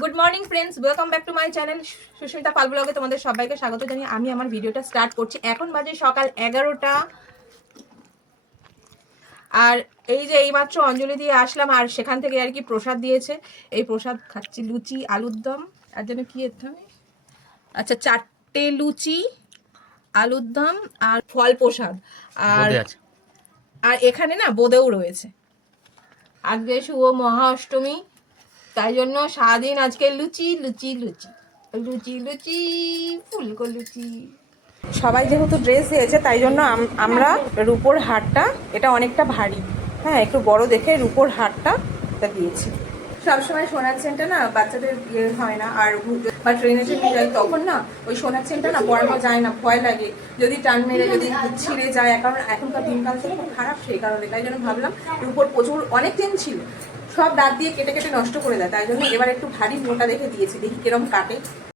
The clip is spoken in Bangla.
Good morning friends, welcome back to my channel Susmita Pal ব্লগে তোমাদের সবাইকে স্বাগত জানিয়ে আমি আমার ভিডিওটা স্টার্ট করছি। এখন বাজে সকাল 11টা। আর এই যে এইমাত্র অঞ্জলি দিয়ে আসলাম, আর সেখান থেকে আর কি প্রসাদ দিয়েছে। এই প্রসাদ খাচ্ছি, লুচি আলুর দম আর যেন কি এর আচ্ছা 4টে লুচি, আলুর দম আর ফল প্রসাদ। আর আর এখানে না বোঁদেও রয়েছে। আজকে শুভ মহা অষ্টমী, তাই জন্য সারাদিন আজকে লুচি লুচি লুচি লুচি লুচি ফুলকো লুচি। সবাই যেহেতু ড্রেস দিয়েছে তাই জন্য আমরা রূপোর হারটা, এটা অনেকটা ভারী, হ্যাঁ একটু বড় দেখে রূপোর হারটা দিয়েছি। সবসময় সোনার চেনটা না বাচ্চাদের ইয়ে হয় না, আর বা ট্রেনে ট্রেনে যাই তখন না ওই সোনার চেনটা না পরানো যায় না, ভয় লাগে যদি টান মেরে যদি ছিঁড়ে যায়। কারণ এখনকার দিনকাল তো খুব খারাপ, সেই কারণে তাই জন্য ভাবলাম রূপোর প্রচুর অনেক চেন ছিল, সব দাঁত দিয়ে কেটে কেটে নষ্ট করে দেয়, তাই জন্য এবার একটু ভারী মোটা দেখে দিয়েছি, দেখি কিরম কাটে।